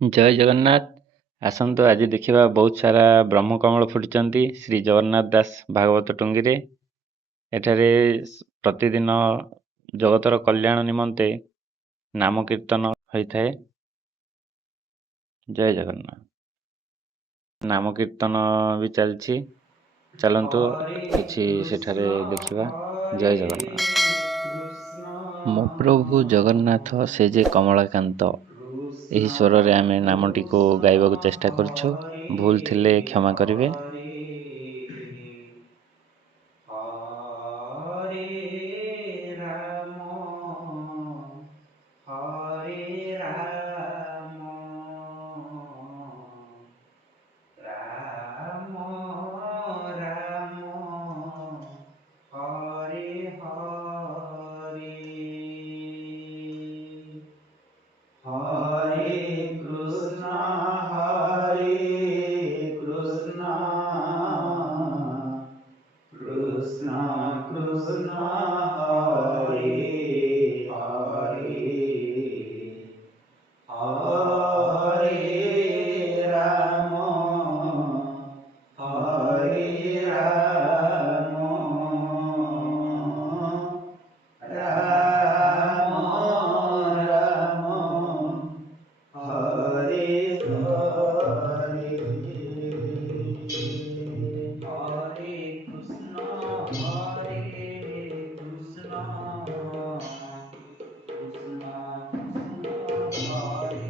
ଜୟ ଜଗନ୍ନାଥ। ଆସନ୍ତୁ ଆଜି ଦେଖିବା ବହୁତ ସାରା ବ୍ରହ୍ମକମଳ ଫୁଟିଛନ୍ତି ଶ୍ରୀ ଜଗନ୍ନାଥ ଦାସ ଭାଗବତ ଟୁଙ୍ଗୀରେ। ଏଠାରେ ପ୍ରତିଦିନ ଜଗତର କଲ୍ୟାଣ ନିମନ୍ତେ ନାମ କୀର୍ତ୍ତନ ହୋଇଥାଏ। ଜୟ ଜଗନ୍ନାଥ। ନାମ କୀର୍ତ୍ତନ ବି ଚାଲିଛି, ଚାଲନ୍ତୁ କିଛି ସେଠାରେ ଦେଖିବା। ଜୟ ଜଗନ୍ନାଥ। ମୋ ପ୍ରଭୁ ଜଗନ୍ନାଥ ସେ ଯେ କମଳାକାନ୍ତ, ଏହି ସ୍ୱରରେ ଆମେ ନାମଟିକୁ ଗାଇବାକୁ ଚେଷ୍ଟା କରୁଛୁ। ଭୁଲ ଥିଲେ କ୍ଷମା କରିବେ। ହରେ ରାମ ହରେ ରାମ ରାମ ରାମ ହରେ ହରେ ହରେ କୃଷ୍ଣ কৃষ্ণ কৃষ্ণ হরে হরে হরে রাম রাম রাম হরে হরে হরে কৃষ্ণ কৃষ্ণ কৃষ্ণ হরে হরে হরে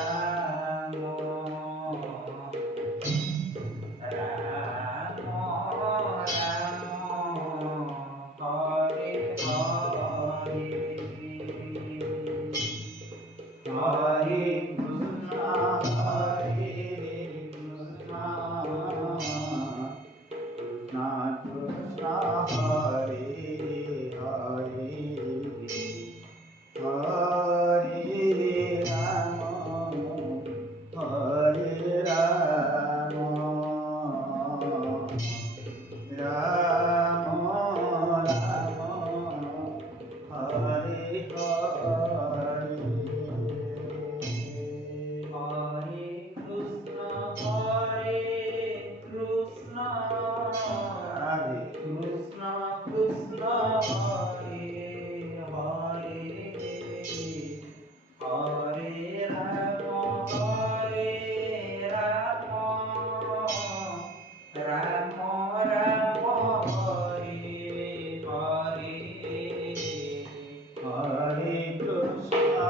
রাম রাম রাম হরে হরে হরে কৃষ্ণ কৃষ্ণ কৃষ্ণ হরে হরে হরে রাম রাম রাম হরে হরে হরে কৃষ্ণ রাধে কৃষ্ণ কৃষ্ণ হরে হরে হরে রাম রাম রাম হরে হরে হরে কৃষ্ণ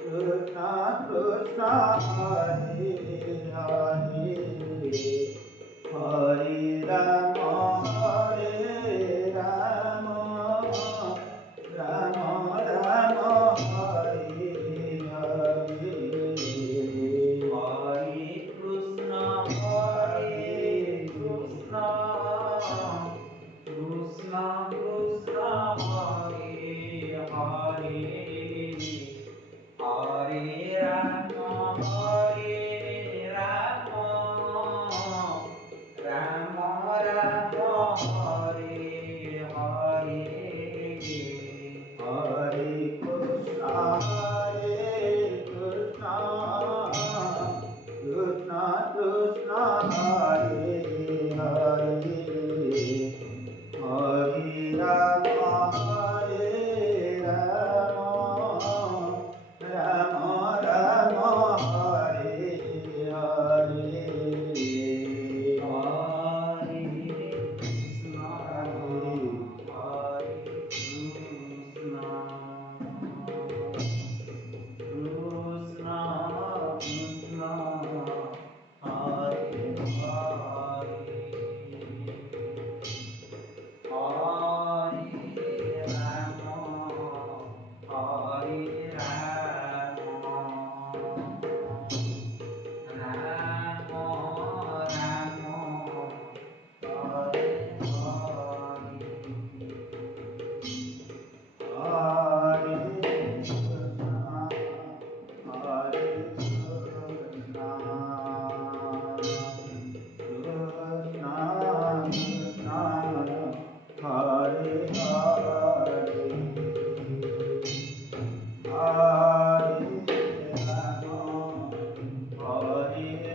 কৃষ্ণ কৃষ্ণ হরে হরে হরে রাম রাম রাম রাম হরে হরে হরে কৃষ্ণ কৃষ্ণ কৃষ্ণ কৃষ্ণ হরে হরে হরে রাম রাম রাম রাম হরে হরে হরে কৃষ্ণ কৃষ্ণ কৃষ্ণ কৃষ্ণ হরে হরে হরে রাম রাম রাম রাম হরে হরে হরে কৃষ্ণ হরে Krishna Krishna Krishna Hare Hare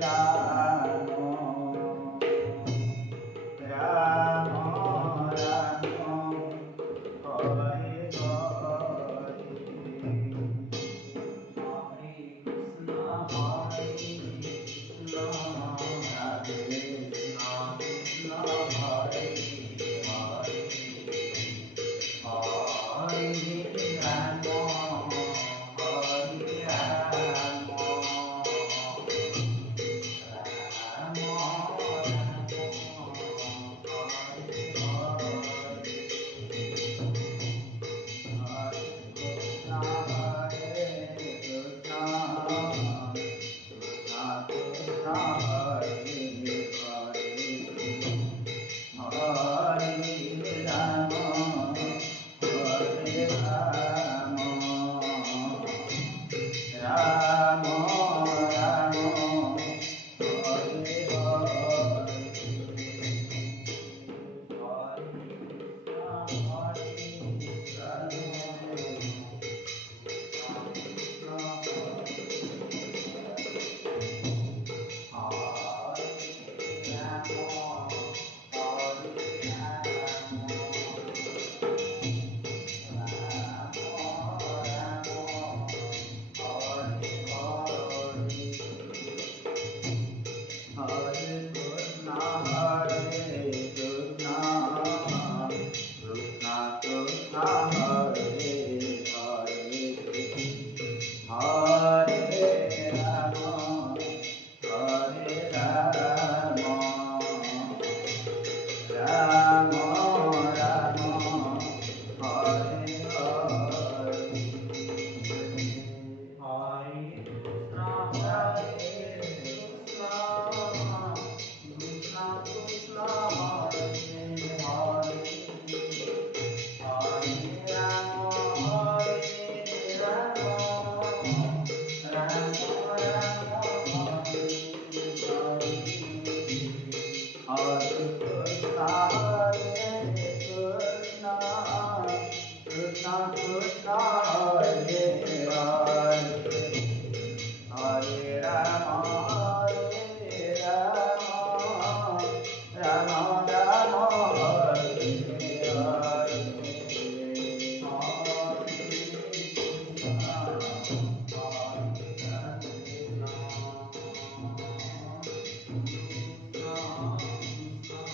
Ram, Ram, Ram, Hare Hare, Hare Krishna, Radhe Krishna, Krishna Hare Hare, Hare Rama, Hare Rama, Rama Rama, Hare Hare, Hare Krishna, Krishna Krishna, Hare Hare, Hare Rama, Hare Rama, Rama Rama, Hare Hare, Hare Krishna, Krishna Hare Rama, Hare Rama, Rama Rama, Hare Hare, Hare Krishna, Krishna Krishna, Hare Hare, Hare Rama, Hare Rama, Rama Rama, Hare Hare, Hare Krishna, Krishna Krishna, Hare Hare, Hare Rama, Hare Rama, Rama Rama, Hare Hare, Hare Krishna, Krishna Krishna, Hare Hare, Hare Rama, Rama Rama, Hare Hare, Hare Krishna, Krishna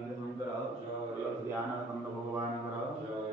ବିଦ୍ୟାଶଙ୍କର ବୋଲ ଧ୍ୟାନ ସ୍କନ୍ଦ ଭଗବାନଙ୍କର